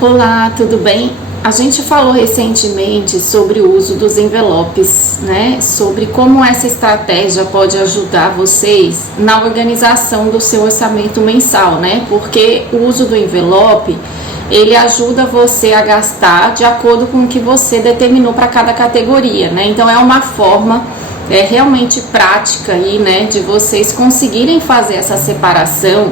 Olá, tudo bem? A gente falou recentemente sobre o uso dos envelopes, né? Sobre como essa estratégia pode ajudar vocês na organização do seu orçamento mensal, né? Porque o uso do envelope, ele ajuda você a gastar de acordo com o que você determinou para cada categoria, né? Então é uma forma realmente prática aí, né, de vocês conseguirem fazer essa separação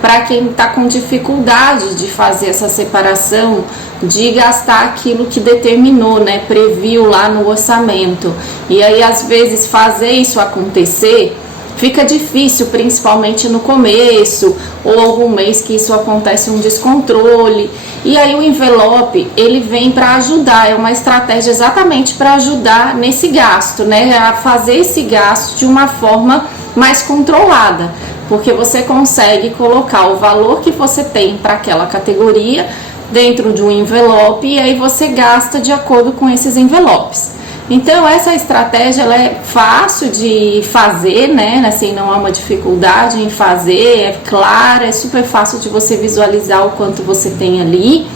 para quem está com dificuldade de fazer essa separação, de gastar aquilo que determinou, né, previu lá no orçamento. E aí, às vezes, fazer isso acontecer fica difícil, principalmente no começo, ou algum mês que isso acontece um descontrole. E aí o envelope, ele vem para ajudar, é uma estratégia exatamente para ajudar nesse gasto, né, a fazer esse gasto de uma forma mais controlada, porque você consegue colocar o valor que você tem para aquela categoria dentro de um envelope e aí você gasta de acordo com esses envelopes. Então essa estratégia ela é fácil de fazer, né? Assim, não há uma dificuldade em fazer, é clara, é super fácil de você visualizar o quanto você tem ali,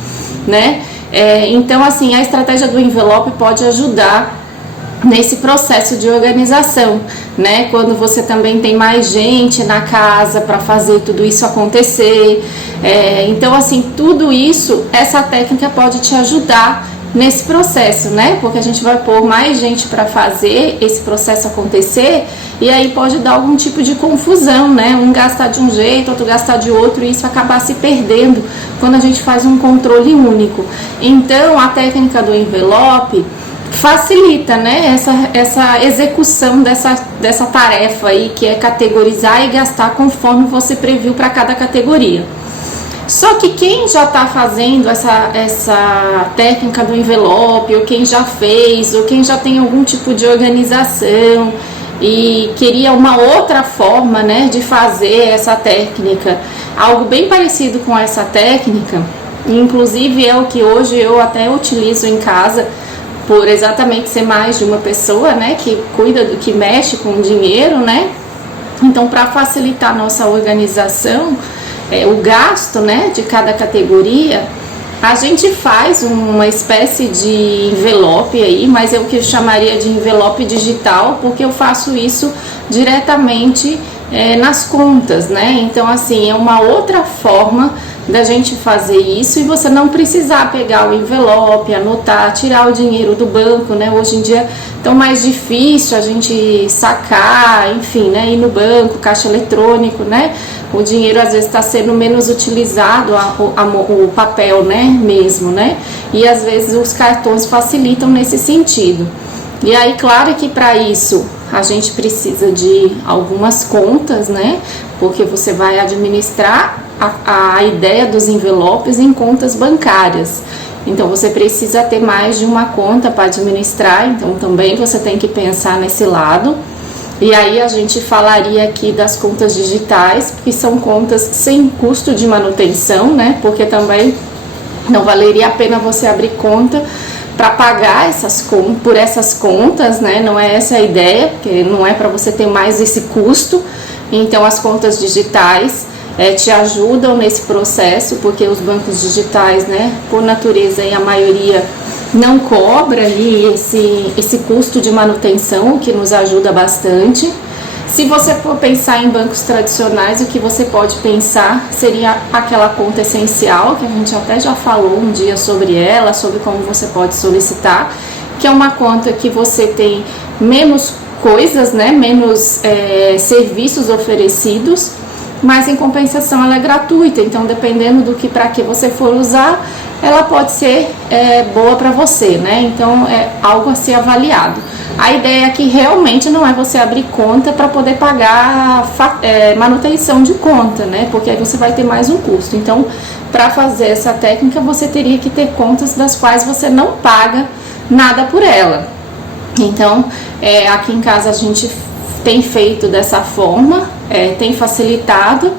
né? Então assim, a estratégia do envelope pode ajudar nesse processo de organização, né? Quando você também tem mais gente na casa para fazer tudo isso acontecer. Então, assim, tudo isso, essa técnica pode te ajudar nesse processo, né? Porque a gente vai pôr mais gente para fazer esse processo acontecer e aí pode dar algum tipo de confusão, né? Um gastar de um jeito, outro gastar de outro e isso acabar se perdendo quando a gente faz um controle único. Então, a técnica do envelope facilita, né, essa execução dessa tarefa aí, que é categorizar e gastar conforme você previu para cada categoria. Só que quem já está fazendo essa técnica do envelope, ou quem já fez, ou quem já tem algum tipo de organização e queria uma outra forma, né, de fazer essa técnica, algo bem parecido com essa técnica, inclusive é o que hoje eu até utilizo em casa, por exatamente ser mais de uma pessoa, né, que cuida do que mexe com o dinheiro, né? Então, para facilitar a nossa organização, o gasto, né, de cada categoria, a gente faz uma espécie de envelope aí, mas é o que eu chamaria de envelope digital, porque eu faço isso diretamente nas contas, né? Então, assim, é uma outra forma da gente fazer isso e você não precisar pegar o envelope, anotar, tirar o dinheiro do banco, né? Hoje em dia é tão mais difícil a gente sacar, enfim, né? Ir no banco, caixa eletrônico, né? O dinheiro às vezes está sendo menos utilizado, o papel, né? Mesmo, né? E às vezes os cartões facilitam nesse sentido. E aí, claro que para isso a gente precisa de algumas contas, né? Porque você vai administrar a ideia dos envelopes em contas bancárias. Então você precisa ter mais de uma conta para administrar, então também você tem que pensar nesse lado. E aí a gente falaria aqui das contas digitais, que são contas sem custo de manutenção, né? Porque também não valeria a pena você abrir conta para pagar por essas contas, né? Não é essa a ideia, porque não é para você ter mais esse custo. Então as contas digitais te ajudam nesse processo, porque os bancos digitais, né, por natureza, a maioria não cobra ali esse custo de manutenção, o que nos ajuda bastante. Se você for pensar em bancos tradicionais, o que você pode pensar seria aquela conta essencial, que a gente até já falou um dia sobre ela, sobre como você pode solicitar, que é uma conta que você tem menos coisas, né, menos serviços oferecidos, mas em compensação ela é gratuita, então dependendo do que para que você for usar, ela pode ser boa para você, né? Então é algo a ser avaliado. A ideia aqui realmente não é você abrir conta para poder pagar manutenção de conta, né? Porque aí você vai ter mais um custo. Então, para fazer essa técnica, você teria que ter contas das quais você não paga nada por ela. Então, aqui em casa a gente tem feito dessa forma, tem facilitado,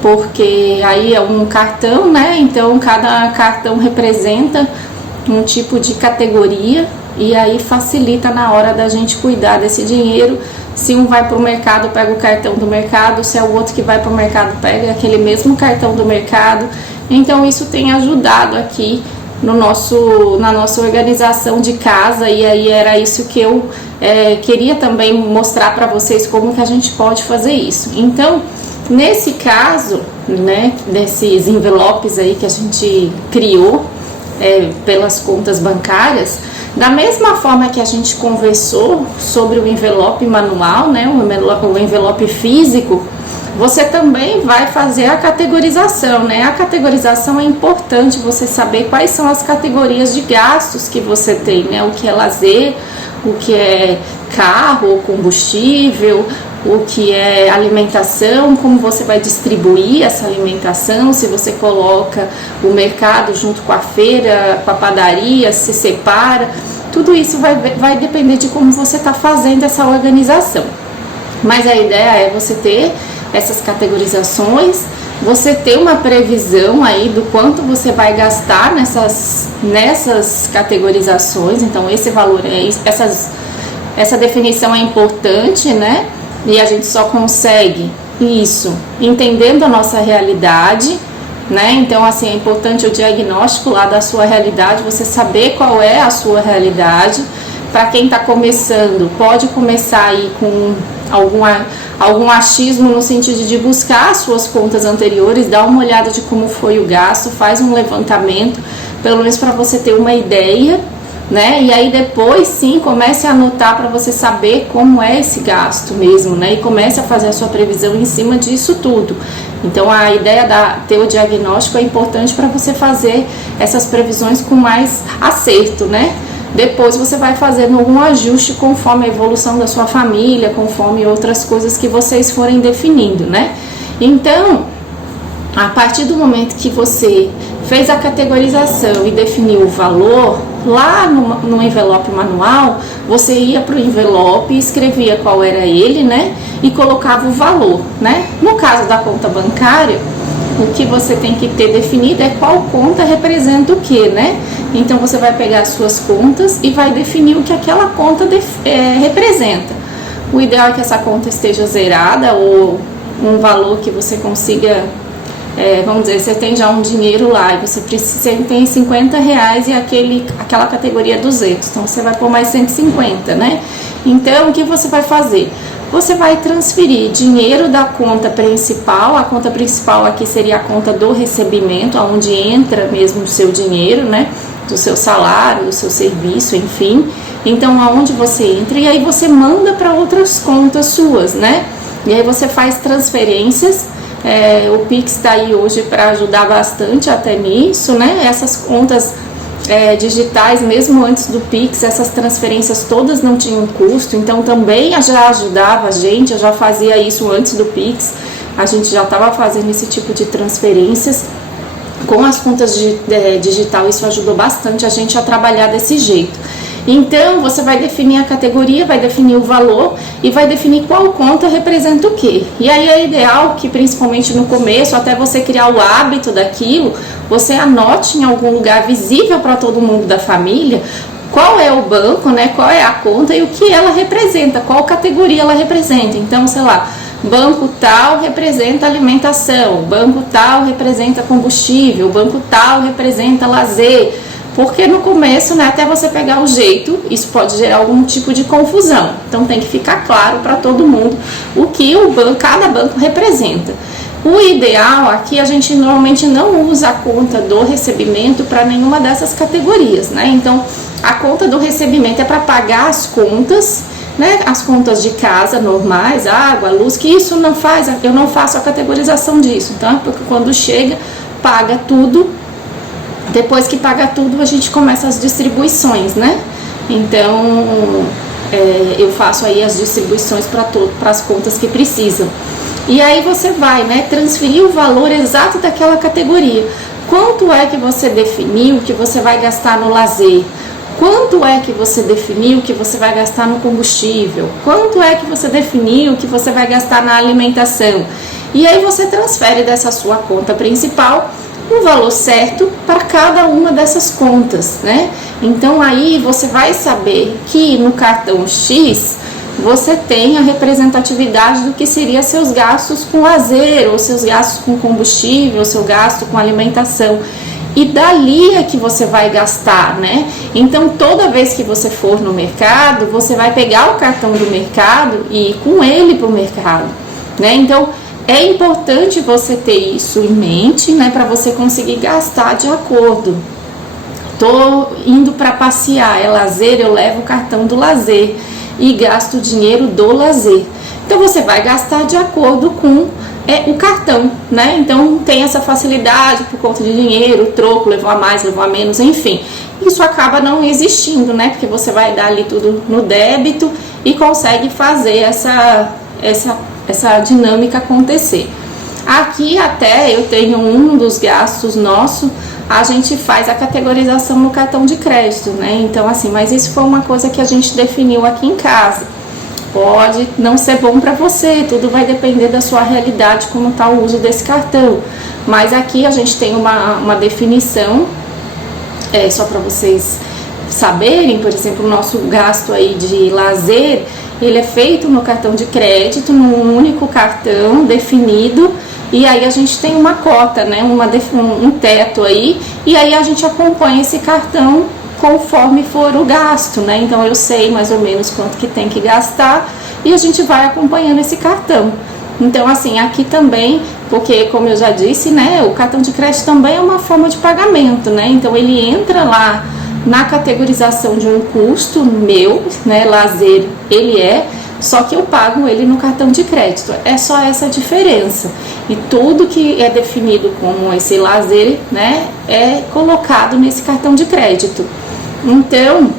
porque aí é um cartão, né? Então cada cartão representa um tipo de categoria e aí facilita na hora da gente cuidar desse dinheiro. Se um vai para o mercado, pega o cartão do mercado, se é o outro que vai para o mercado, pega aquele mesmo cartão do mercado. Então isso tem ajudado aqui na nossa organização de casa, e aí era isso que eu queria também mostrar para vocês, como que a gente pode fazer isso. Então, nesse caso, né, desses envelopes aí que a gente criou pelas contas bancárias, da mesma forma que a gente conversou sobre o envelope manual, né, o envelope físico, você também vai fazer a categorização, né? A categorização é importante você saber quais são as categorias de gastos que você tem, né? O que é lazer, o que é carro ou combustível, o que é alimentação, como você vai distribuir essa alimentação, se você coloca o mercado junto com a feira, com a padaria, se separa. Tudo isso vai depender de como você está fazendo essa organização. Mas a ideia é você ter essas categorizações, você ter uma previsão aí do quanto você vai gastar nessas categorizações. Então esse valor, essa definição é importante, né? E a gente só consegue isso entendendo a nossa realidade, né? Então assim, é importante o diagnóstico lá da sua realidade, você saber qual é a sua realidade. Para quem está começando, pode começar aí com algum achismo no sentido de buscar as suas contas anteriores, dar uma olhada de como foi o gasto, faz um levantamento, pelo menos para você ter uma ideia, né? E aí depois sim comece a anotar para você saber como é esse gasto mesmo, né? E comece a fazer a sua previsão em cima disso tudo. Então a ideia ter o diagnóstico é importante para você fazer essas previsões com mais acerto, né? Depois você vai fazendo algum ajuste conforme a evolução da sua família, conforme outras coisas que vocês forem definindo, né? Então, a partir do momento que você fez a categorização e definiu o valor, lá no envelope manual, você ia para o envelope e escrevia qual era ele, né? E colocava o valor, né? No caso da conta bancária, o que você tem que ter definido é qual conta representa o que, né? Então você vai pegar as suas contas e vai definir o que aquela conta representa. O ideal é que essa conta esteja zerada, ou um valor que você consiga, vamos dizer, você tem já um dinheiro lá e você tem R$50 e aquela categoria é 200, então você vai pôr mais 150, né? Então o que você vai fazer? Você vai transferir dinheiro da conta principal. A conta principal aqui seria a conta do recebimento, onde entra mesmo o seu dinheiro, né? Do seu salário, do seu serviço, enfim. Então, aonde você entra, e aí você manda para outras contas suas, né? E aí você faz transferências. O Pix está aí hoje para ajudar bastante até nisso, né? Essas contas digitais, mesmo antes do Pix, essas transferências todas não tinham custo, então também já ajudava a gente. Eu já fazia isso antes do Pix, a gente já estava fazendo esse tipo de transferências. Com as contas digital, isso ajudou bastante a gente a trabalhar desse jeito. Então, você vai definir a categoria, vai definir o valor e vai definir qual conta representa o quê. E aí é ideal que, principalmente no começo, até você criar o hábito daquilo, você anote em algum lugar visível para todo mundo da família qual é o banco, né, qual é a conta e o que ela representa, qual categoria ela representa. Então, sei lá, banco tal representa alimentação, banco tal representa combustível, banco tal representa lazer. Porque no começo, né, até você pegar o jeito, isso pode gerar algum tipo de confusão. Então tem que ficar claro para todo mundo o que cada banco representa. O ideal aqui, a gente normalmente não usa a conta do recebimento para nenhuma dessas categorias, né? Então a conta do recebimento é para pagar as contas, né, as contas de casa normais, água, luz, que isso não faz, eu não faço a categorização disso. Então é porque quando chega, paga tudo. Depois que paga tudo, a gente começa as distribuições, né? Então, eu faço aí as distribuições para as contas que precisam. E aí você vai, né, transferir o valor exato daquela categoria. Quanto é que você definiu que você vai gastar no lazer? Quanto é que você definiu que você vai gastar no combustível? Quanto é que você definiu que você vai gastar na alimentação? E aí você transfere dessa sua conta principal o valor certo para cada uma dessas contas, né? Então aí você vai saber que no cartão X você tem a representatividade do que seria seus gastos com lazer, ou seus gastos com combustível, ou seu gasto com alimentação. E dali é que você vai gastar, né? Então, toda vez que você for no mercado, você vai pegar o cartão do mercado e ir com ele para o mercado, né? Então, é importante você ter isso em mente, né? Para você conseguir gastar de acordo. Tô indo para passear, é lazer, eu levo o cartão do lazer e gasto o dinheiro do lazer. Então, você vai gastar de acordo com o cartão, né? Então tem essa facilidade por conta de dinheiro, troco, levou a mais, levou a menos, enfim. Isso acaba não existindo, né? Porque você vai dar ali tudo no débito e consegue fazer essa dinâmica acontecer. Aqui até eu tenho um dos gastos nosso, a gente faz a categorização no cartão de crédito, né? Então assim, mas isso foi uma coisa que a gente definiu aqui em casa. Pode não ser bom para você, tudo vai depender da sua realidade, como está o uso desse cartão. Mas aqui a gente tem uma definição, só para vocês saberem, por exemplo, o nosso gasto aí de lazer, ele é feito no cartão de crédito, num único cartão definido, e aí a gente tem uma cota, né, um teto aí, e aí a gente acompanha esse cartão conforme for o gasto, né? Então eu sei mais ou menos quanto que tem que gastar e a gente vai acompanhando esse cartão. Então assim, aqui também, porque como eu já disse, né, o cartão de crédito também é uma forma de pagamento, né? Então ele entra lá na categorização de um custo meu, né, lazer, só que eu pago ele no cartão de crédito. É só essa diferença. E tudo que é definido como esse lazer, né, é colocado nesse cartão de crédito. Então,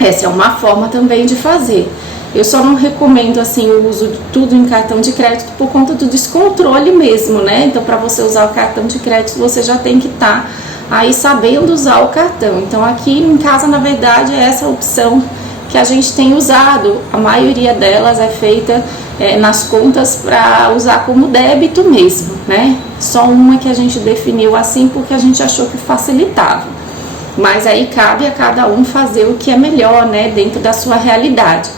essa é uma forma também de fazer. Eu só não recomendo assim o uso de tudo em cartão de crédito por conta do descontrole mesmo, né? Então, para você usar o cartão de crédito, você já tem que estar aí sabendo usar o cartão. Então, aqui em casa, na verdade, é essa opção que a gente tem usado. A maioria delas é feita nas contas para usar como débito mesmo, né? Só uma que a gente definiu assim porque a gente achou que facilitava. Mas aí cabe a cada um fazer o que é melhor, né, dentro da sua realidade.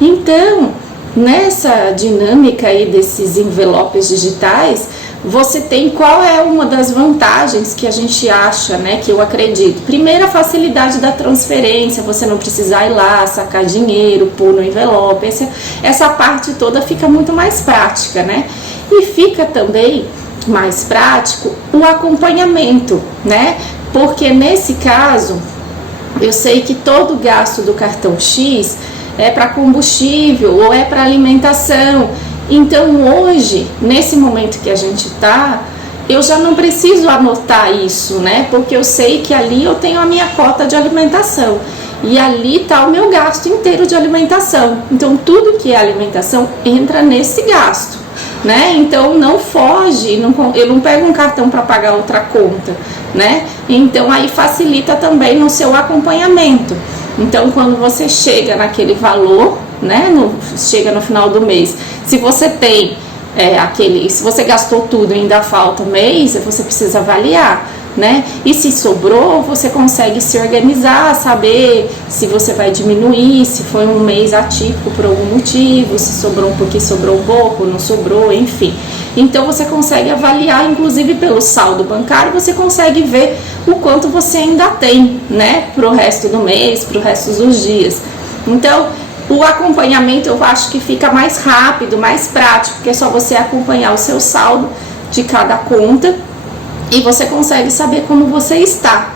Então, nessa dinâmica aí desses envelopes digitais, você tem qual é uma das vantagens que a gente acha, né, que eu acredito. Primeiro, a facilidade da transferência, você não precisar ir lá, sacar dinheiro, pôr no envelope, essa parte toda fica muito mais prática, né? E fica também mais prático o acompanhamento, né? Porque nesse caso, eu sei que todo gasto do cartão X é para combustível ou é para alimentação. Então hoje, nesse momento que a gente está, eu já não preciso anotar isso, né? Porque eu sei que ali eu tenho a minha cota de alimentação. E ali está o meu gasto inteiro de alimentação. Então tudo que é alimentação entra nesse gasto, né? Então não foge, eu não pego um cartão para pagar outra conta, né? Então aí facilita também no seu acompanhamento. Então quando você chega naquele valor, né, chega no final do mês, se você tem se você gastou tudo e ainda falta um mês, você precisa avaliar, né? E se sobrou, você consegue se organizar, saber se você vai diminuir, se foi um mês atípico por algum motivo, se sobrou porque sobrou pouco, não sobrou, enfim. Então você consegue avaliar, inclusive pelo saldo bancário, você consegue ver o quanto você ainda tem, né, pro resto do mês, pro resto dos dias. Então, o acompanhamento eu acho que fica mais rápido, mais prático, porque é só você acompanhar o seu saldo de cada conta e você consegue saber como você está.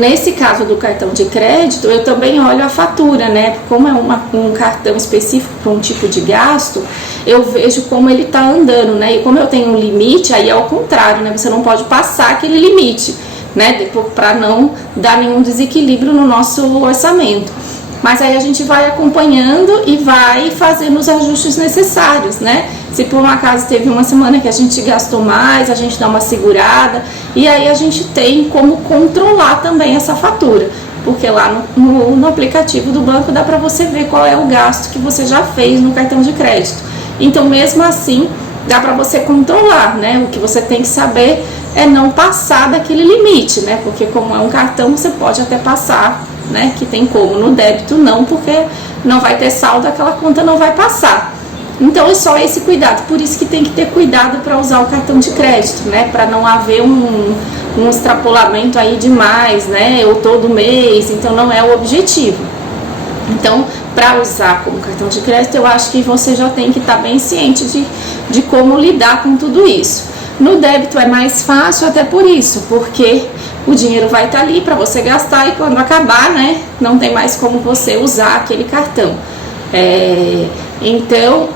Nesse caso do cartão de crédito, eu também olho a fatura, né? Como é um cartão específico para um tipo de gasto, eu vejo como ele está andando, né? E como eu tenho um limite, aí é ao contrário, né? Você não pode passar aquele limite, né? Para não dar nenhum desequilíbrio no nosso orçamento. Mas aí a gente vai acompanhando e vai fazendo os ajustes necessários, né? Se por um acaso teve uma semana que a gente gastou mais, a gente dá uma segurada. E aí a gente tem como controlar também essa fatura. Porque lá no aplicativo do banco dá para você ver qual é o gasto que você já fez no cartão de crédito. Então mesmo assim dá para você controlar, né? O que você tem que saber é não passar daquele limite, né? Porque como é um cartão, você pode até passar, né? Que tem como, no débito não, porque não vai ter saldo, aquela conta não vai passar. Então é só esse cuidado, por isso que tem que ter cuidado para usar o cartão de crédito, né? Para não haver um extrapolamento aí demais, né? Ou todo mês, então não é o objetivo. Então, para usar como cartão de crédito, eu acho que você já tem que estar bem ciente de como lidar com tudo isso. No débito é mais fácil até por isso, porque o dinheiro vai estar ali para você gastar e quando acabar, né, não tem mais como você usar aquele cartão. Então,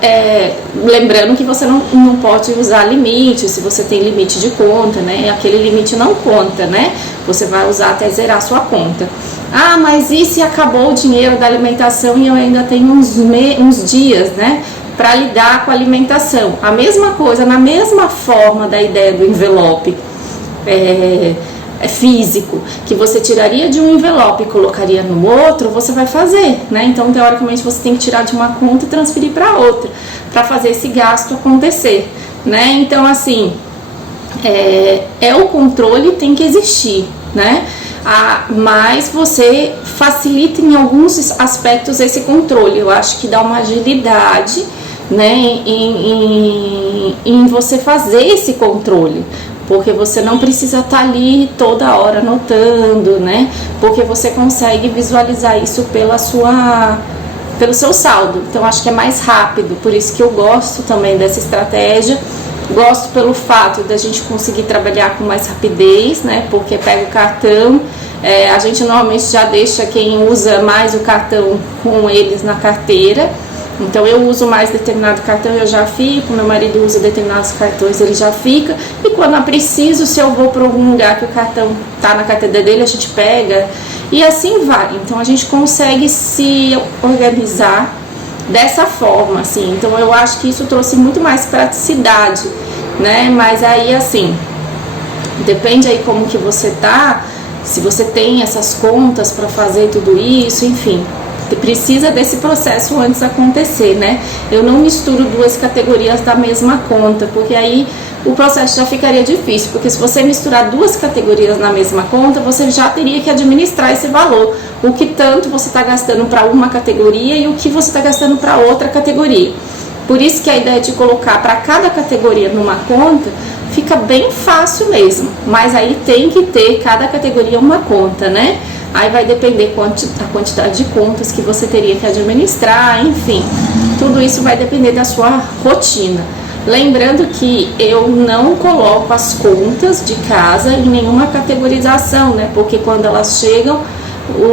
lembrando que você não pode usar limite, se você tem limite de conta, né? Aquele limite não conta, né? Você vai usar até zerar sua conta. Ah, mas e se acabou o dinheiro da alimentação e eu ainda tenho uns dias, né? Para lidar com a alimentação. A mesma coisa, na mesma forma da ideia do envelope físico, que você tiraria de um envelope e colocaria no outro, você vai fazer, né? Então, teoricamente, você tem que tirar de uma conta e transferir para outra, para fazer esse gasto acontecer, né? Então, assim, o controle tem que existir, né? Mas você facilita em alguns aspectos esse controle. Eu acho que dá uma agilidade, né, em você fazer esse controle, porque você não precisa estar ali toda hora anotando, né? Porque você consegue visualizar isso pelo seu saldo. Então acho que é mais rápido, por isso que eu gosto também dessa estratégia. Gosto pelo fato da gente conseguir trabalhar com mais rapidez, né? Porque pega o cartão, a gente normalmente já deixa quem usa mais o cartão com eles na carteira. Então eu uso mais determinado cartão, eu já fico, meu marido usa determinados cartões, ele já fica. E quando eu preciso, se eu vou para algum lugar que o cartão tá na carteira dele, a gente pega. E assim vai. Então a gente consegue se organizar dessa forma, assim. Então eu acho que isso trouxe muito mais praticidade, né? Mas aí, assim, depende aí como que você tá, se você tem essas contas para fazer tudo isso, enfim. Precisa desse processo antes acontecer, né? Eu não misturo duas categorias da mesma conta, porque aí o processo já ficaria difícil, porque se você misturar duas categorias na mesma conta, você já teria que administrar esse valor, o que tanto você está gastando para uma categoria e o que você está gastando para outra categoria. Por isso que a ideia de colocar para cada categoria numa conta fica bem fácil mesmo, mas aí tem que ter cada categoria uma conta, né? Aí vai depender a quantidade de contas que você teria que administrar, enfim, tudo isso vai depender da sua rotina. Lembrando que eu não coloco as contas de casa em nenhuma categorização, né? Porque quando elas chegam,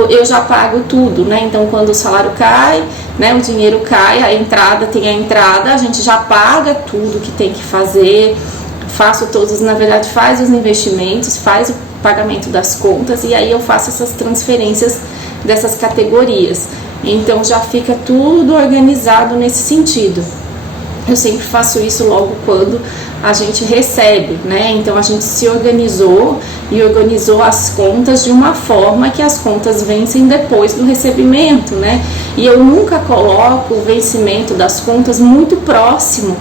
eu já pago tudo, né? Então, quando o salário cai, né? O dinheiro cai, a entrada, a gente já paga tudo que tem que fazer. Faz os investimentos, faz o pagamento das contas e aí eu faço essas transferências dessas categorias. Então já fica tudo organizado nesse sentido. Eu sempre faço isso logo quando a gente recebe, né? Então a gente se organizou e organizou as contas de uma forma que as contas vencem depois do recebimento, né? E eu nunca coloco o vencimento das contas muito próximo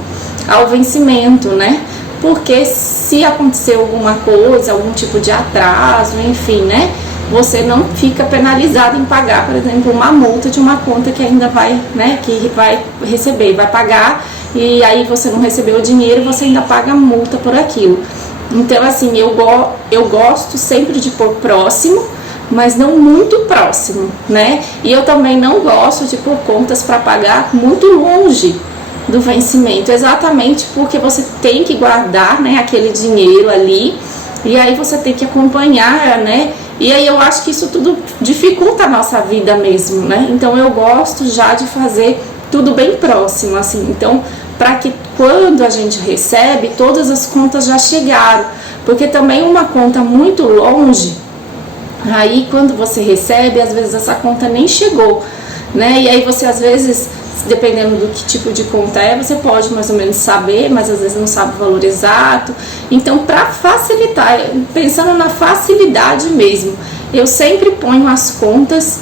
ao vencimento, né? Porque se acontecer alguma coisa, algum tipo de atraso, enfim, né? Você não fica penalizado em pagar, por exemplo, uma multa de uma conta que ainda vai, né? Que vai receber, vai pagar e aí você não recebeu o dinheiro e você ainda paga multa por aquilo. Então, assim, eu gosto sempre de pôr próximo, mas não muito próximo, né? E eu também não gosto de pôr contas para pagar muito longe do vencimento, exatamente porque você tem que guardar, né, aquele dinheiro ali e aí você tem que acompanhar, né, e aí eu acho que isso tudo dificulta a nossa vida mesmo, né, então eu gosto já de fazer tudo bem próximo, assim, então para que quando a gente recebe, todas as contas já chegaram, porque também uma conta muito longe, aí quando você recebe, às vezes essa conta nem chegou, né, e aí você às vezes, dependendo do que tipo de conta você pode mais ou menos saber, mas às vezes não sabe o valor exato. Então, para facilitar, pensando na facilidade mesmo, eu sempre ponho as contas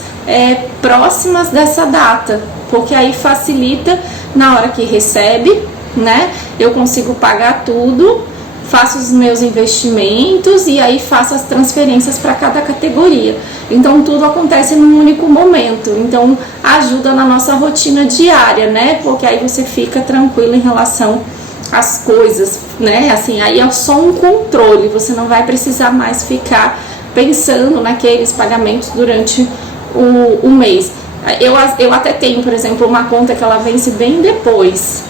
próximas dessa data, porque aí facilita na hora que recebe, né? Eu consigo pagar tudo, faço os meus investimentos e aí faço as transferências para cada categoria. Então tudo acontece num único momento. Então ajuda na nossa rotina diária, né? Porque aí você fica tranquilo em relação às coisas, né? Assim, aí é só um controle, você não vai precisar mais ficar pensando naqueles pagamentos durante o mês. Eu até tenho, por exemplo, uma conta que ela vence bem depois,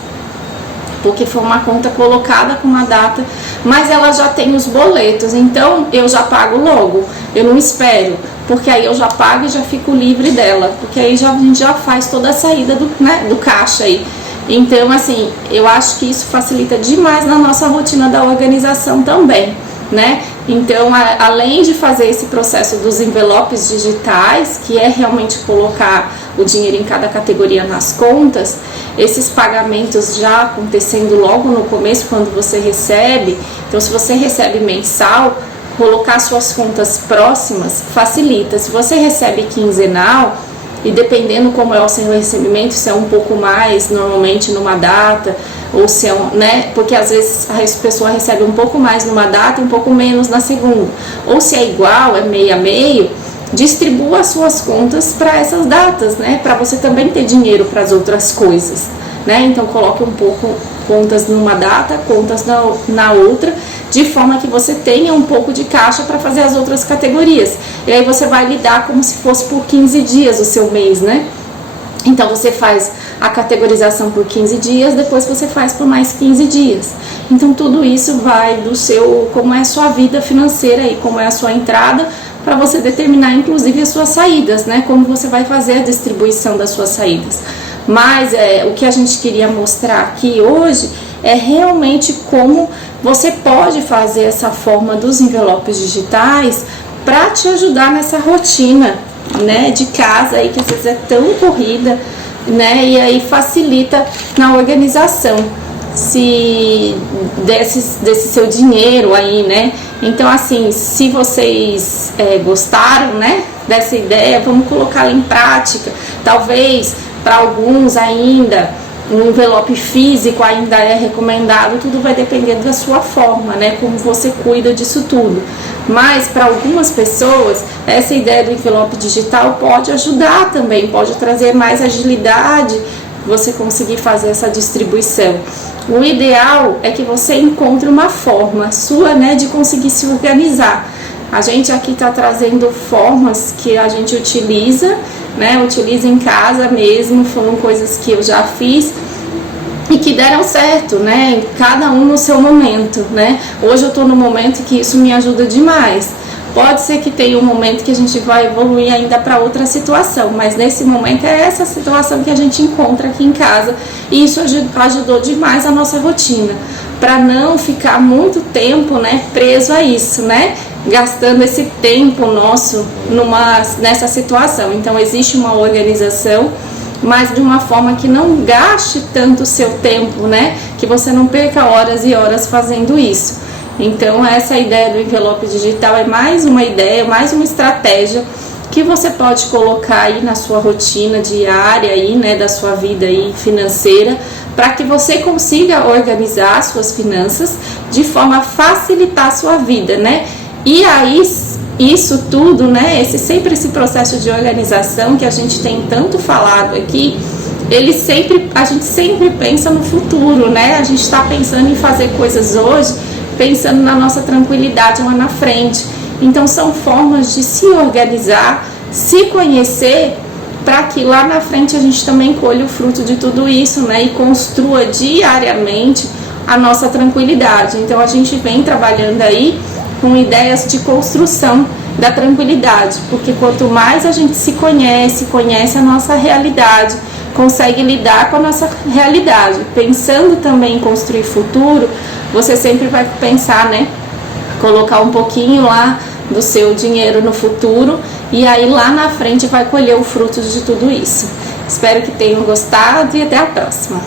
porque foi uma conta colocada com uma data, mas ela já tem os boletos, então eu já pago logo, eu não espero, porque aí eu já pago e já fico livre dela, porque aí a gente já faz toda a saída do caixa aí. Então, assim, eu acho que isso facilita demais na nossa rotina da organização também, né? Então, além de fazer esse processo dos envelopes digitais, que é realmente colocar o dinheiro em cada categoria nas contas, esses pagamentos já acontecendo logo no começo, quando você recebe. Então, se você recebe mensal, colocar suas contas próximas facilita. Se você recebe quinzenal, e dependendo como é o seu recebimento, se é um pouco mais, normalmente numa data, ou se é né? Porque às vezes a pessoa recebe um pouco mais numa data e um pouco menos na segunda. Ou se é igual, é meio a meio, distribua as suas contas para essas datas, né? Para você também ter dinheiro para as outras coisas, né? Então coloque um pouco contas numa data, contas na outra, de forma que você tenha um pouco de caixa para fazer as outras categorias. E aí você vai lidar como se fosse por 15 dias o seu mês, né? Então você faz a categorização por 15 dias, depois você faz por mais 15 dias. Então tudo isso vai do seu, como é a sua vida financeira e como é a sua entrada, para você determinar inclusive as suas saídas, né? Como você vai fazer a distribuição das suas saídas. Mas o que a gente queria mostrar aqui hoje é realmente como você pode fazer essa forma dos envelopes digitais para te ajudar nessa rotina, né, de casa aí que às vezes é tão corrida, né, e aí facilita na organização desse seu dinheiro aí, né. Então, assim, se vocês gostaram, né, dessa ideia, vamos colocá-la em prática. Talvez para alguns ainda um envelope físico ainda é recomendado, tudo vai depender da sua forma, né, como você cuida disso tudo. Mas para algumas pessoas, essa ideia do envelope digital pode ajudar também, pode trazer mais agilidade, você conseguir fazer essa distribuição. O ideal é que você encontre uma forma sua, né, de conseguir se organizar. A gente aqui está trazendo formas que a gente utiliza, né, utiliza em casa mesmo, foram coisas que eu já fiz e que deram certo, né, cada um no seu momento, né. Hoje eu estou no momento que isso me ajuda demais. Pode ser que tenha um momento que a gente vai evoluir ainda para outra situação, mas nesse momento é essa situação que a gente encontra aqui em casa, e isso ajudou demais a nossa rotina, para não ficar muito tempo, né, preso a isso, né, gastando esse tempo nosso nessa situação. Então existe uma organização, mas de uma forma que não gaste tanto o seu tempo, né, que você não perca horas e horas fazendo isso. Então essa ideia do envelope digital é mais uma ideia, mais uma estratégia que você pode colocar aí na sua rotina diária aí, né, da sua vida aí financeira, para que você consiga organizar as suas finanças de forma a facilitar a sua vida, né? E aí isso tudo, né, esse processo de organização que a gente tem tanto falado aqui, a gente sempre pensa no futuro, né? A gente está pensando em fazer coisas hoje, pensando na nossa tranquilidade lá na frente. Então são formas de se organizar, se conhecer, para que lá na frente a gente também colhe o fruto de tudo isso, né, e construa diariamente a nossa tranquilidade. Então a gente vem trabalhando aí com ideias de construção da tranquilidade, porque quanto mais a gente se conhece a nossa realidade, consegue lidar com a nossa realidade, pensando também em construir futuro, você sempre vai pensar, né, colocar um pouquinho lá do seu dinheiro no futuro, e aí lá na frente vai colher o fruto de tudo isso. Espero que tenham gostado e até a próxima.